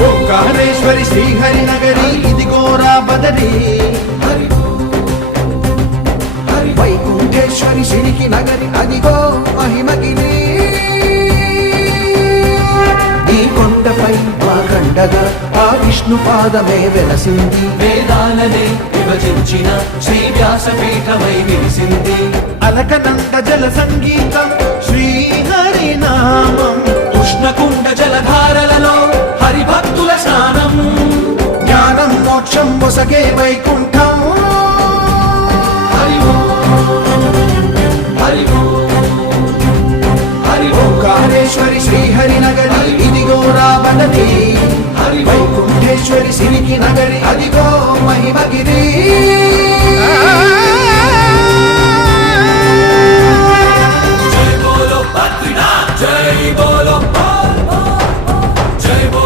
ఓంకారేశ్వరి శ్రీహరి నగరి ఇదిగోరా బదరి వైకుంఠేశ్వరి శ్రీకి నగరి అదిగో మహిమగిరి ఈ కొండపై మా కండగా ఆ విష్ణు పాదమే వెలసింది వేదాలనే విభజించిన శ్రీ వ్యాసపీఠమై విరిసింది అలకనంద జల సంగీతం శ్రీహరి నామం ఉష్ణకుండ జలధారలలో హరిభక్తుల స్నానం జ్ఞానం మోక్షం మొసగే వైకుంఠం హరి హరి ఓంకారేశ్వరి శ్రీహరి నగరి ఇదిగో రాబడది వైకుంఠేశ్వరి సిరికి నగరి అదిగో మహిమగిరి